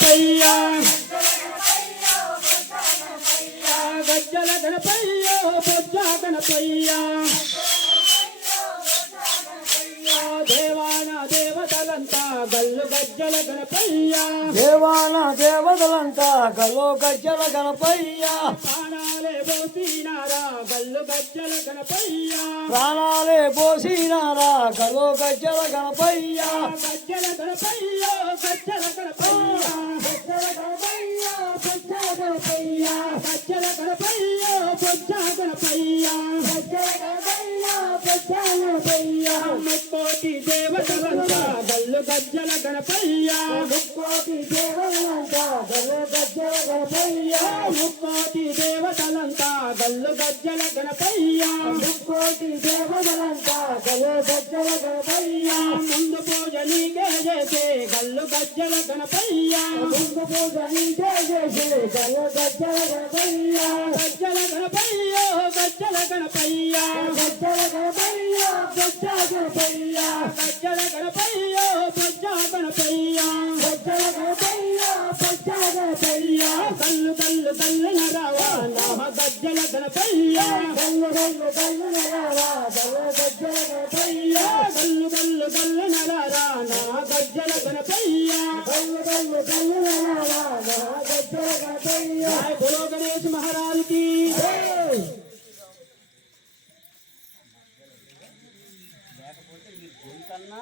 గణపయ్య గజ్జల గణపయ్య బొజ్జ గణపయ్య దేవాన దేవతలంతా గల్లు గజ్జల గణపయ్య దేవాన దేవతలంతా గల్లు గజ్జల గణపయ్య ప్రాణాలే పోసినారా గల్లు గజ్జల గణపయ్య ప్రాణాలే పోసినారా గల్లు గజ్జల గణపయ్య గజ్జల గణపయ్య గజ్జల గణపయ్య గజ్జల గణపయ్య బొజ్జ గణపయ్య గజ్జల గణపయ్య బొజ్జ గణపయ్య గజ్జల గణపయ్య బొజ్జ గణపయ్య ముక్కోటి దేవతలంతా గల్లు గజ్జల గణపయ్య ముక్కోటి దేవతలంతా గల్లు గజ్జల గణపయ్య ముక్కోటి దేవతలంతా గల్లు గజ్జల గణపయ్య ముక్కోటి దేవతలంతా గల్లు గజ్జల గణపయ్య ముందు పూజ నీకే చేసే గల్లు గజ్జల గణపయ్య ముందు పూజ నీకే చేసే గల్లు గజ్జల గణపయ్య గజ్జల గణపయ్య గజ్జల గణపయ్య గజ్జల గణపయ్య బొజ్జ గణపయ్య గజ్జల గణపయ్య బొజ్జ గణపయ్య గజ్జల గణపయ్య బొజ్జ గణపయ్య గల్లు గల్లు గల్లు నరవా నమ గజ్జల గణపయ్య గల్లు గల్లు గల్లు నరవా గల్లు గజ్జల గణపయ్య గల్లు గల్లు గల్లు నరవా నమ గజ్జల గణపయ్య గల్లు గల్లు గల్లు నరవా నమ గజ్జల గణపయ్య జై బోలో గణేష్ మహారాజ్ की లేకపోతే ఈ గొంతన్నా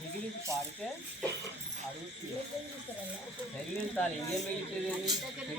మిగిలించి పాడితే అడుగుతుంది తగిలించాలి ఇంకేం మిగిలించేది